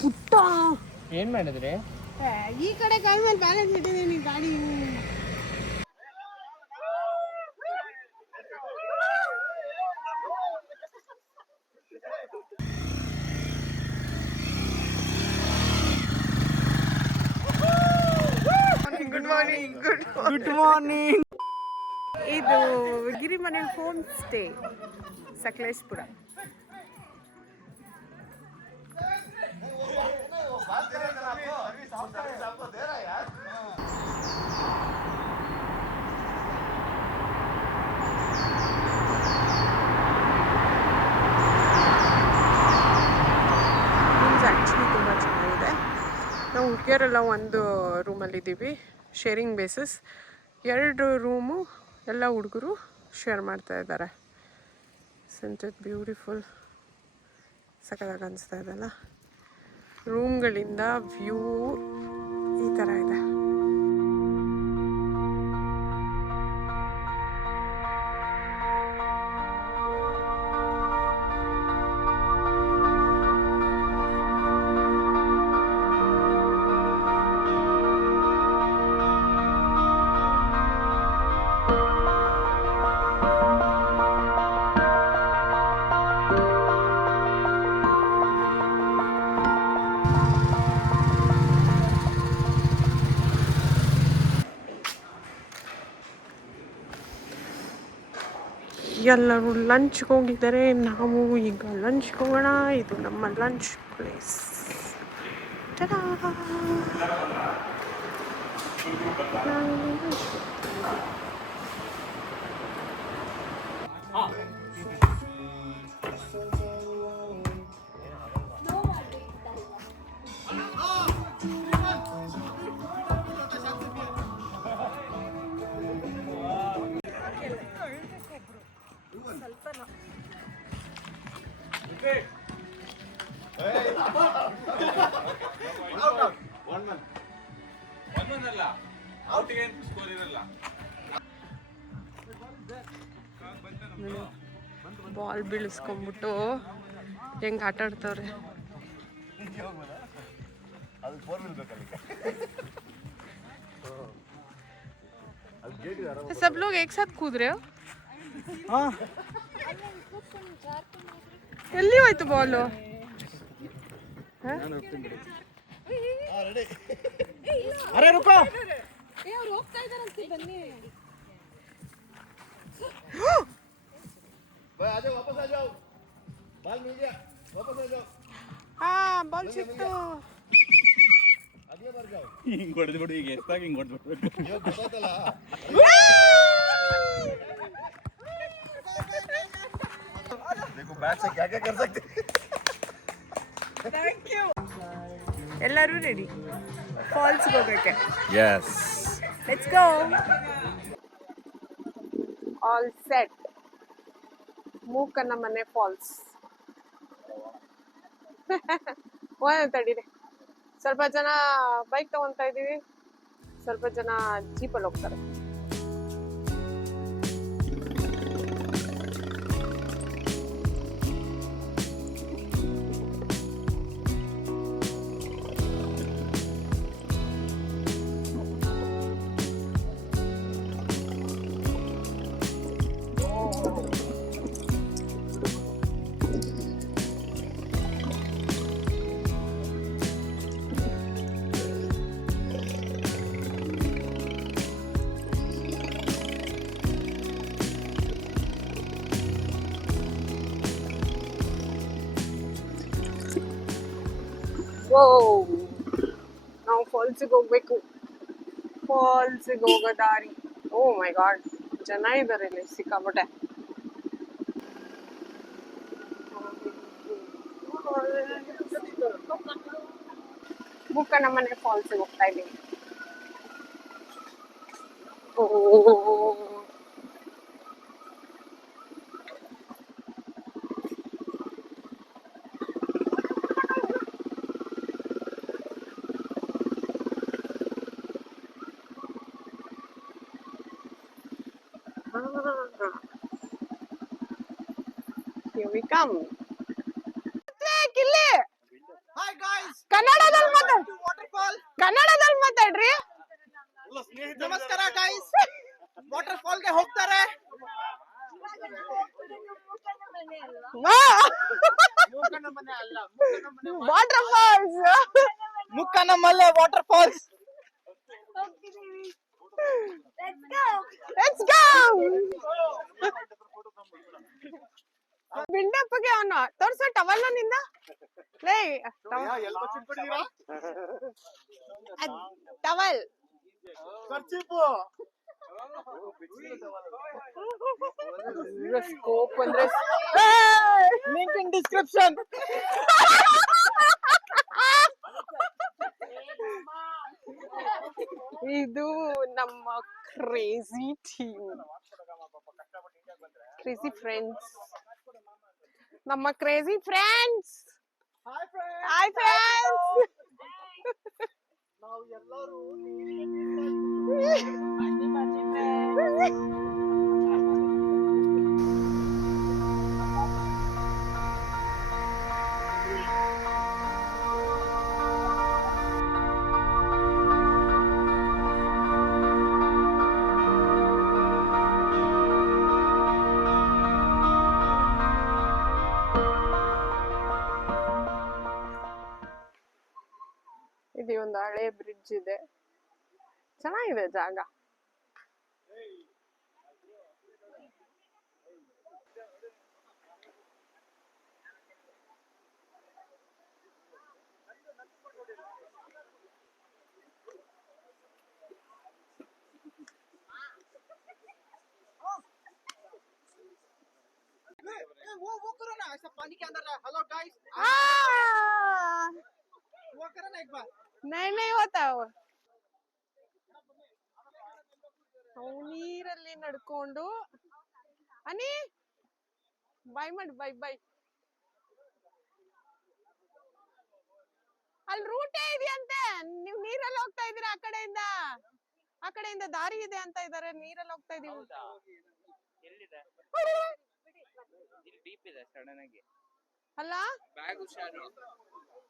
ಪುಟ್ಟ ಏನ್ ಮಾಡಿದ್ರಿ? ಈ ಕಡೆ ಕಾಲ ಮೇಲೆ ಬ್ಯಾಲೆನ್ಸ್ ಇಟ್ಟಿದ್ದೀನಿ ಗಾಡಿ. Good morning. Good morning. ಇದು Girimane home stay Sakleshpur. Actually ತುಂಬ ಚೆನ್ನಾಗಿದೆ. ನಾವು ಹುಡುಗಿಯರೆಲ್ಲ ಒಂದು ರೂಮಲ್ಲಿದ್ದೀವಿ, ಶೇರಿಂಗ್ ಬೇಸಿಸ್. 2 ರೂಮು ಎಲ್ಲ ಹುಡುಗರು ಶೇರ್ ಮಾಡ್ತಾ ಇದ್ದಾರೆ. ಸೆಂಟೆಡ್ ಬ್ಯೂಟಿಫುಲ್, ಸಖತ್ತಾಗಿ ಅನಿಸ್ತಾ ಇದೆಲ್ಲ. ರೂಮ್ಗಳಿಂದ ವ್ಯೂ ಈ ಥರ ಇದೆ. ಎಲ್ಲರೂ ಲಂಚ್ಗೆ ಹೋಗಿದ್ದಾರೆ. ನಾವು ಈಗ ಲಂಚ್ಗೆ ಹೋಗೋಣ. ಇದು ನಮ್ಮ ಲಂಚ್ ಪ್ಲೇಸ್. ಬಾಲ್ ಬೀಳಿಸ್ಕೊಂಡ್ಬಿಟ್ಟು ಹೆಂಗೆ ಆಟ ಆಡ್ತವ್ರೆ. सब लोग एक साथ कूद रहे हो? ಎಲ್ಲಿ ಹೋಯ್ತು ಬಾಲು? ಅರೆ ರುಕೋ. ಹೋಗ್ತಾ ಇದ್ದಾರಂತೆ, ಬನ್ನಿ. वापस आ जाओ, बाल मिल गया, वापस आ जाओ. ಬಾಲ್ ಸಿಕ್ತು. ಅದೇ ಬಾರ್ ಜಾओ. ಹಿಂಗ್ ಹೊಡೆದ್ಬಿಡು, ಈಗ ಎಷ್ಟಾಗಿ ಹಿಂಗ್ ಹೊಡೆದ್ಬಿಡ್ಬೇಕು. ಇವಾಗ ಗೊತ್ತಾಯ್ತಲ್ಲ. देखो बैट से क्या क्या कर सकते. Thank you. ಎಲ್ಲರೂ ರೆಡಿ ಫಾಲ್ಸ್ಗೆ ಹೋಗೋಕ್ಕೆ? Yes. Let's go. All set. Mookana Mane falls. ತಡೀರಿ, ಸ್ವಲ್ಪ ಜನ ಬೈಕ್ ತಗೊಂತಾ ಇದೀವಿ, ಸ್ವಲ್ಪ ಜನ ಜೀಪಲ್ಲಿ ಹೋಗ್ತಾರೆ. ನಾವು ಫಾಲ್ಸಿಗೆ ಹೋಗ್ಬೇಕು. ಫಾಲ್ಸಿಗೆ ಹೋಗೋ ದಾರಿ. ಓ ಮೈ ಗಾಡ್, ಜನ ಇದ್ದಾರೆ ಇಲ್ಲಿ ಸಿಕ್ಕಾಪಟ್ಟೆ. ಬುಕ್ಕನ ಮನೆ ಫಾಲ್ಸಿಗೆ ಹೋಗ್ತಾ ಇದ್ದೀವಿ. Here we come. ಮೂಕನ ಮನೆ ಅಲ್ಲ, ಮೂಕನ ಮನೆ water falls. Mukkana Malle water falls. Let's go. ಬಿಲ್ಡಪ್ಗೆ ಅವನು ತೋರ್ಸೋ ಟವಲ್ ನಿಂದ. ಲೇ ಎಲ್ಲ ಚಿಕ್ಕಿದ್ದೀರಾ? ಟವಲ್. ಖರ್ಚಿಪು. ಸ್ಕೋಪ್ ಅಂದ್ರೆ ಲಿಂಕ್ ಇನ್ ಡಿಸ್ಕ್ರಿಪ್ಷನ್. ಇದು ನಮ್ಮ ಕ್ರೇಜಿ ಟೀಮ್, ಕ್ರೇಜಿ ಫ್ರೆಂಡ್ಸ್, ನಮ್ಮ ಕ್ರೇಜಿ ಫ್ರೆಂಡ್ಸ್. Hi friends. ನಾವು ಎಲ್ಲರೂ ಇದು ಒಂದು ಹಳೆ ಬ್ರಿಡ್ಜ್ ಇದೆ, ಚೆನ್ನಾಗಿದೆ ಜಾಗ. वो करो ना ऐसा पानी के अंदर. हेलो गाइस, वो करो ना एक बार. नहीं होता वो. ನೀರಲ್ಲಿ ನಡ್ಕೊಂಡು ಅನಿ ಬೈ ಮಾಡಿ ಬೈ. ಅಲ್ಲಿ ರೂಟೇ ಇದೆಯಂತೆ, ನೀವು ನೀರಲ್ಲಿ ಹೋಗ್ತಾ ಇದೀರಾ. ಆ ಕಡೆಯಿಂದ ದಾರಿ ಇದೆ ಅಂತ ಇದಾರೆ. ನೀರಲ್ಲಿ ಹೋಗ್ತಾ ಇದೀವಿ. ಎಲ್ಲಿದೆ? ಇಲ್ಲಿ ಡೀಪ್ ಇದೆ ಸಡನ್ ಆಗಿ. ಅಲ್ಲ ಬ್ಯಾಗ್ ಹುಷಾರು.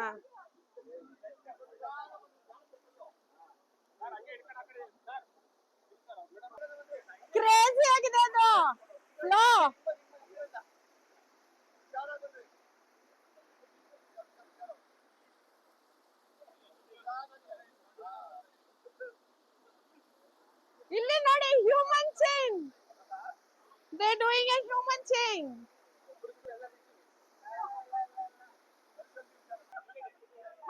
ಹಾ ಕ್ರೇಜಿ ಆಗಿದೆ ಅದು ಫ್ಲೋ. ಇಲ್ಲಿ ನೋಡಿ human chain. They doing A human chain.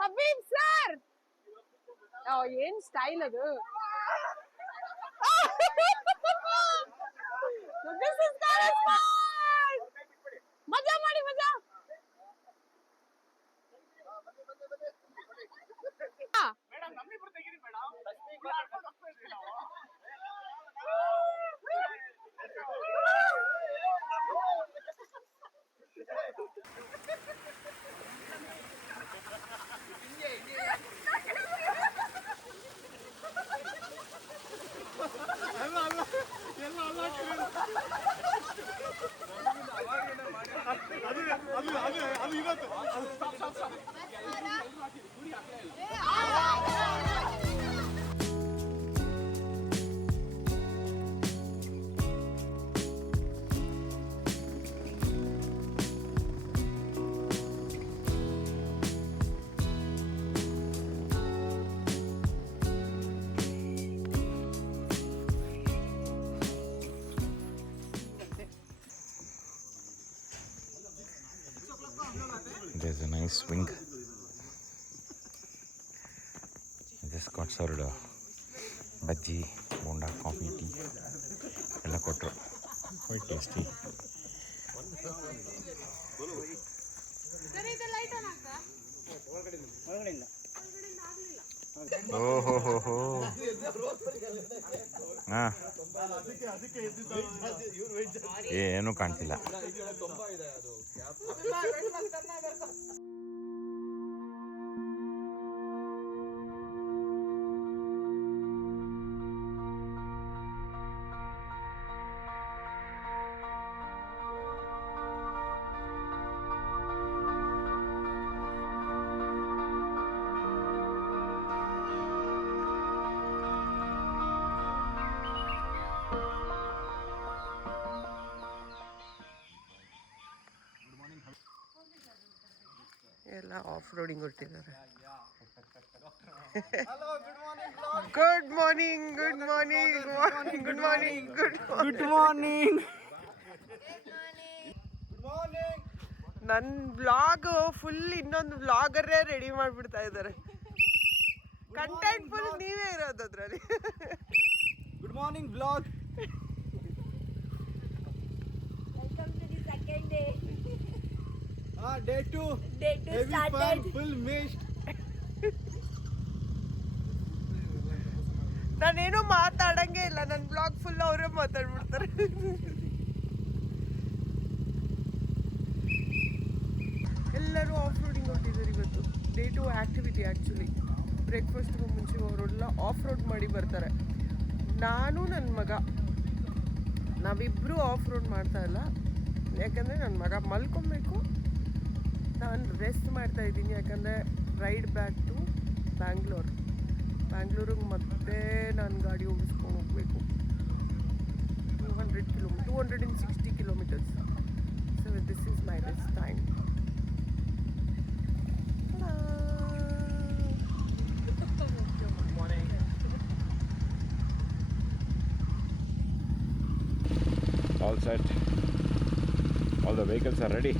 Habib sir, ಏನ್ ಸ್ಟೈಲ್ ಅದು. This is kind of fun. ಮಜಾ ಮಾಡಿ ಮಜಾ. ಮೇಡಮ್ ನಮ್ಮಿಬ್ರು ತೆಗೀರಿ madam. There's a nice swing. I just got served bhaji, bonda, coffee, tea. ಎಲ್ಲ ಕೊಟ್ಟರು. quite tasty. ಓಹೋ ಹಾಂ, ಏನೂ ಕಾಣ್ತಿಲ್ಲ. ಎಲ್ಲ ಆಫ್ ರೋಡಿಂಗ್ ಹೊರಟಿದ್ದಾರೆ. Hello, good morning, good morning, good morning, good morning. ನನ್ನ ವ್ಲಾಗ್ ಫುಲ್ ಇನ್ನೊಂದು ವ್ಲಾಗರೇ ರೆಡಿ ಮಾಡಿಬಿಡ್ತಾ ಇದ್ದಾರೆ. ಕಂಟೆಂಟ್ ಫುಲ್ ನೀವೇ ಇರೋದು ಅದರಲ್ಲಿ. Good morning blog. Welcome to the second day. Day 2. Day 2 started. Full mist. ನಾನೇನು ಮಾತಾಡಂಗೆ ಇಲ್ಲ, ನನ್ನ ಬ್ಲಾಗ್ ಫುಲ್ ಅವರೇ ಮಾತಾಡ್ಬಿಡ್ತಾರೆ. ಎಲ್ಲರೂ ಆಫ್ ರೋಡಿಂಗ್ ಹೊರಟಿದ್ದಾರೆ ಇವತ್ತು. Day 2 activity. ಆ್ಯಕ್ಚುಲಿ ಬ್ರೇಕ್ಫಾಸ್ಟ್ಗೂ ಮುಂಚೆ ಅವರೆಲ್ಲ ಆಫ್ ರೋಡ್ ಮಾಡಿ ಬರ್ತಾರೆ. ನಾನು ನನ್ನ ಮಗ ನಾವಿಬ್ಬರು ಆಫ್ ರೋಡ್ ಮಾಡ್ತಾ ಇಲ್ಲ, ಯಾಕಂದರೆ ನನ್ನ ಮಗ ಮಲ್ಕೊಬೇಕು, ನಾನು ರೆಸ್ಟ್ ಮಾಡ್ತಾ ಇದ್ದೀನಿ. ಯಾಕಂದರೆ ರೈಡ್ ಬ್ಯಾಕ್ ಟು ಬ್ಯಾಂಗ್ಳೂರಿಗೆ ಮತ್ತೆ ನಾನು ಗಾಡಿ ಓಡಿಸ್ಕೊಂಡು ಹೋಗಬೇಕು. 260 kilometers. So this is my rest time. Good morning. All set. All the vehicles are ready.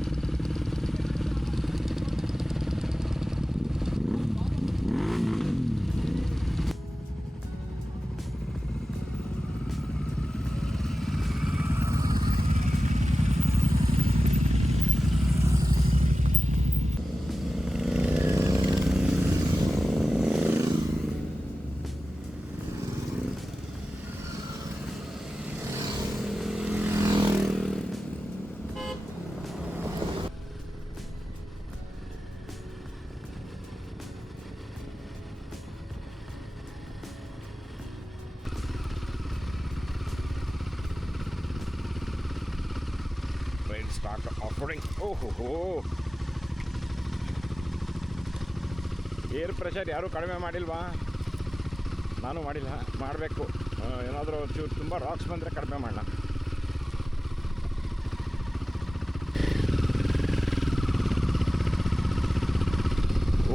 Start offering. Oh. Air pressure ಯಾರೂ ಕಡಿಮೆ ಮಾಡಿಲ್ವಾ? ನಾನು ಮಾಡಿಲ್ಲ, ಮಾಡಬೇಕು. ಏನಾದರೂ ಒಂಚೂರು ತುಂಬ ರಾಕ್ಸ್ ಬಂದರೆ ಕಡಿಮೆ ಮಾಡೋಣ.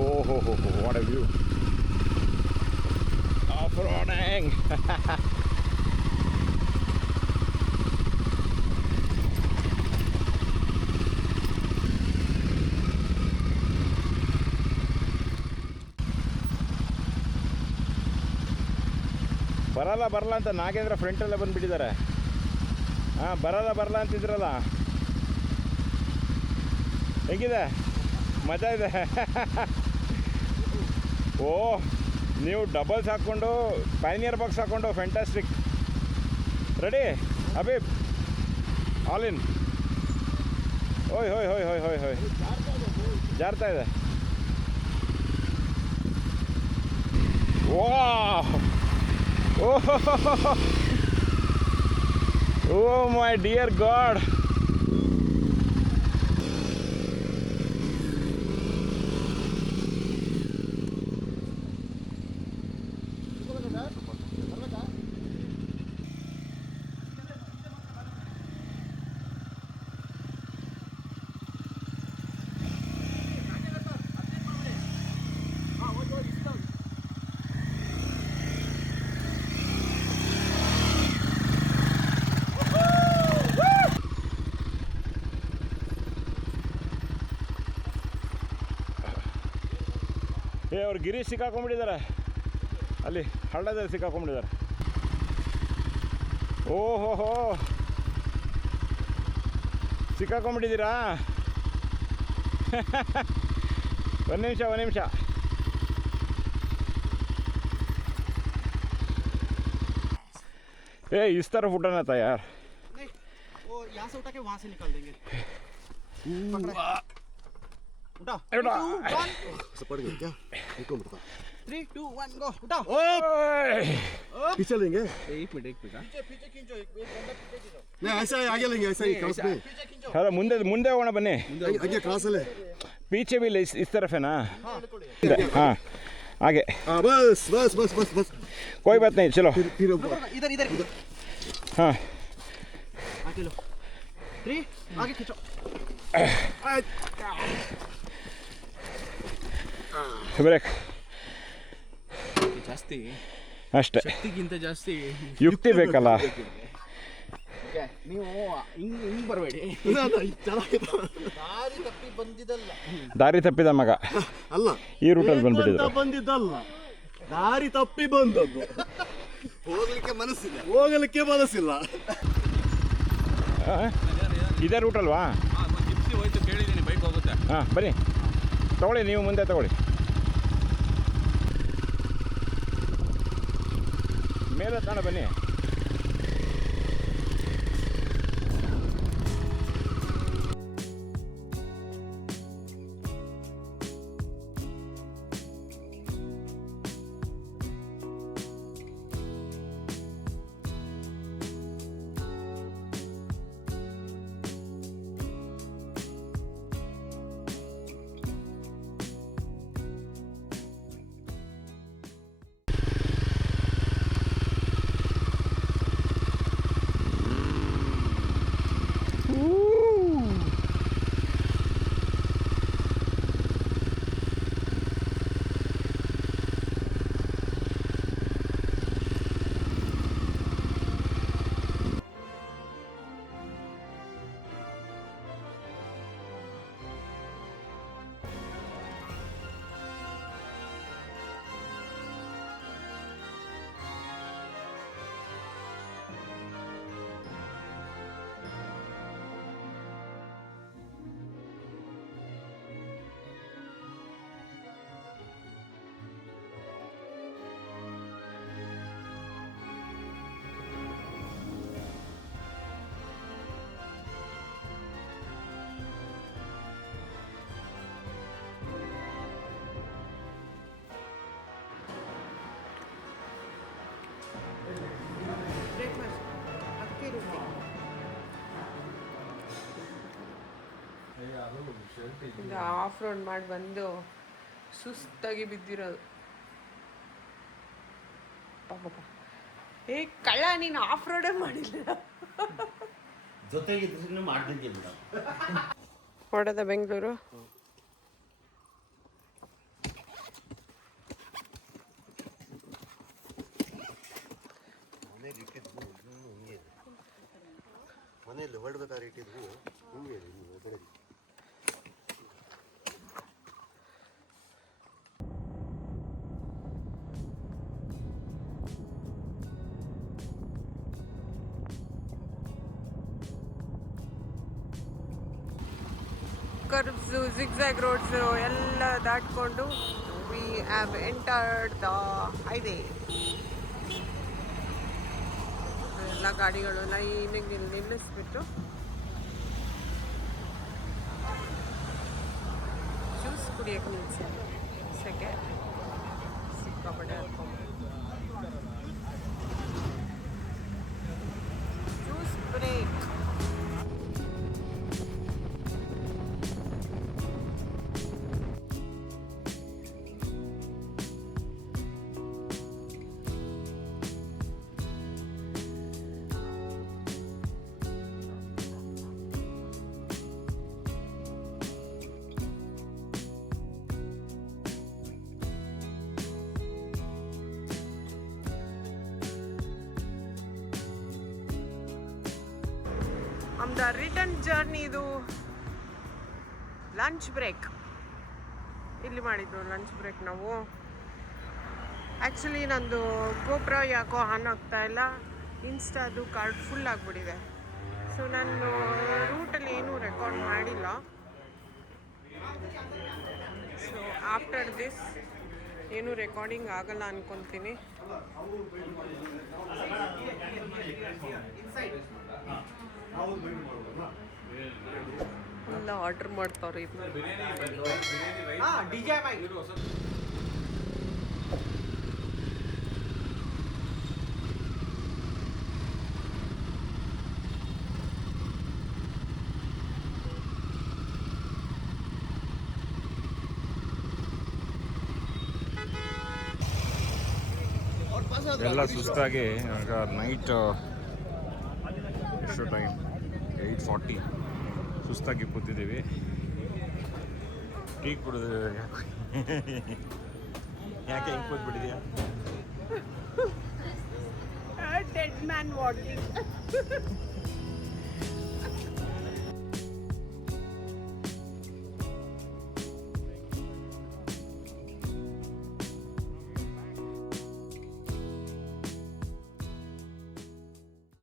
ಓಹೋ what A view. Off roading. ಬರಲ್ಲ ಅಂತ ನಾಗೇಂದ್ರ ಫ್ರಂಟಲ್ಲೇ ಬಂದುಬಿಟ್ಟಿದ್ದಾರೆ. ಬರಲ್ಲ ಅಂತಿದ್ರಲ್ಲ. ಹೇಗಿದೆ? ಮಜಾ ಇದೆ. ಓ, ನೀವು ಡಬಲ್ಸ್ ಹಾಕ್ಕೊಂಡು ಪೈನಿಯರ್ ಬಾಕ್ಸ್ ಹಾಕ್ಕೊಂಡು ಫ್ಯಾಂಟಾಸ್ಟಿಕ್. ರೆಡಿ ಅಬೀಬ್? All in. ಹೋಯ್ ಜಾರ್ತಾ ಇದೆ. ವಾಹ್! Oh my dear God. ಅವ್ರು ಗಿರೀಶ್ ಸಿಕ್ಕಾಕೊಂಡ್ಬಿಟ್ಟಿದ್ದಾರೆ, ಅಲ್ಲಿ ಹಳ್ಳದಲ್ಲಿ ಸಿಕ್ಕಾಕೊಂಡ್ಬಿಟ್ಟಿದ್ದಾರೆ. ಓಹೋ, ಸಿಕ್ಕಾಕೊಂಡ್ಬಿಟ್ಟಿದ್ದೀರಾ? ಒಂದು ನಿಮಿಷ. इस तरफ उठाना था यार. नहीं, वो यहाँ से उठा के वहाँ से निकाल देंगे. उठा. पड़ गया क्या? इनको मत 3, 2, 1 गो. उठाओ. पीछे लेंगे. एक मिनट. पीछे खींचो. एक बंदा पीछे खींचो. नहीं ऐसा ही आगे लेंगे, ऐसा ही क्रॉस में. अरे ಮುಂದೆ ಹೋಗೋಣ ಬನ್ನಿ. आगे क्रॉस ले. पीछे भी इस तरफ है ना? हाँ आगे. बस. कोई बात नहीं, चलो. फिर इधर. हाँ आगे लो. 3 आगे खींचो. ಬ್ರೇಕ್ ಜಾಸ್ತಿ ಅಷ್ಟೇ. ಶಕ್ತಿಗಿಂತ ಜಾಸ್ತಿ ಯುಕ್ತಿ ಬೇಕಲ್ಲ. ನೀವು ಹಿಂಗೆ ಬರಬೇಡಿ. ದಾರಿ ತಪ್ಪಿ ಬಂದಿದ್ದಲ್ಲ. ದಾರಿ ತಪ್ಪಿದ ಮಗ ಅಲ್ಲ, ಈ ರೂಟಲ್ಲಿ ಬಂದ್ಬಿಟ್ಟಿದ್ರು. ಬಂದಿದ್ದಲ್ಲ, ದಾರಿ ತಪ್ಪಿ ಬಂದದ್ದು. ಹೋಗ್ಲಿಕ್ಕೆ ಮನಸ್ಸಿಲ್ಲ. ಇದೇ ರೂಟಲ್ವಾ? ಜಿಪ್ಸಿ ಹೋಯ್ತು ಕೇಳಿದ್ದೀನಿ, ಬೈಕ್ ಹೋಗುತ್ತೆ. ಹಾಂ ಬನ್ನಿ ತಗೊಳ್ಳಿ, ನೀವು ಮುಂದೆ ತಗೊಳ್ಳಿ. ಮೇಲೆ ತಾಣ ಬನ್ನಿ. ಬ್ರೇಕ್ಫಾಸ್ಟ್ ಅಕ್ಕಿ ರೊಟ್ಟಿ. ಇದು ಆಫ್ ರೋಡ್ ಮಾಡಿ ಬಂದು ಸುಸ್ತಾಗಿ ಬಿದ್ದಿರೋದು. ಪಾಪಪ್ಪ, ಏ ಕಳ್ಳ, ನೀನು ಆಫ್ ರೋಡೇ ಮಾಡಿಲ್ಲ. ಜೊತೆಗಿದ್ದು ಮಾಡ್ತಿದ್ದಿಲ್ಲ. ಹೊಡೆದ ಬೆಂಗಳೂರು. ಮನೆಯಲ್ಲಿ ಹೊರಡ್ಬೇಕಾದ್ರೆ ಇಟ್ಟಿದ್ವು ಹಿಂಗೆ ಬೆಳಗ್ಗೆ. ಕರ್ವ್ಸು, ಜಿಗ್ಜ್ಯಾಗ್ ರೋಡ್ಸು ಎಲ್ಲ ದಾಟ್ಕೊಂಡು we have entered the highway. ಎಲ್ಲ ಗಾಡಿಗಳು ಲೈನಿಗೆ ನಿಲ್ಲಿಸ್ಬಿಟ್ಟು ಜ್ಯೂಸ್ ಕುಡಿಯೋಕೆ ನಿಲ್ಸಿದ್ವಿ. ಸೆಕೆ ಸಿಕ್ಕಾಪಟ್ಟೆ ಜ್ಯೂಸ್ ಬ್ರೇಕ್. ನಮ್ದು ರಿಟರ್ನ್ ಜರ್ನಿ. ಇದು ಲಂಚ್ ಬ್ರೇಕ್ ಇಲ್ಲಿ ಮಾಡಿದ್ದು. ಲಂಚ್ ಬ್ರೇಕ್ ನಾವು ಆ್ಯಕ್ಚುಲಿ ನಂದು ಗೋಪುರ ಯಾಕೋ ಆನ್ ಆಗ್ತಾ ಇಲ್ಲ, ಇನ್ಸ್ಟಾದು ಕಾರ್ಡ್ ಫುಲ್ ಆಗಿಬಿಟ್ಟಿದೆ. ಸೊ ನಾನು ರೂಟಲ್ಲಿ ಏನೂ ರೆಕಾರ್ಡ್ ಮಾಡಿಲ್ಲ. ಸೊ ಆಫ್ಟರ್ ದಿಸ್ ಏನೂ ರೆಕಾರ್ಡಿಂಗ್ ಆಗಲ್ಲ ಅನ್ಕೊತೀನಿ. ಎಲ್ಲ ಆರ್ಡರ್ ಮಾಡ್ತಾವ್ರೆ ಇದು. ಎಲ್ಲ ಸುಸ್ತಾಗಿ ಈಗ ನೈಟ್ ಎಷ್ಟು ಟೈಮ್ 8:40 ಸುಸ್ತಾಗಿ ಕೂತಿದ್ದೀವಿ. ಟೀ ಕುಡಿದು ಯಾಕೆ ಹಿಂಗೆ ಕೂತ್ಬಿಟ್ಟಿದ್ಯಾ? Dead man walking.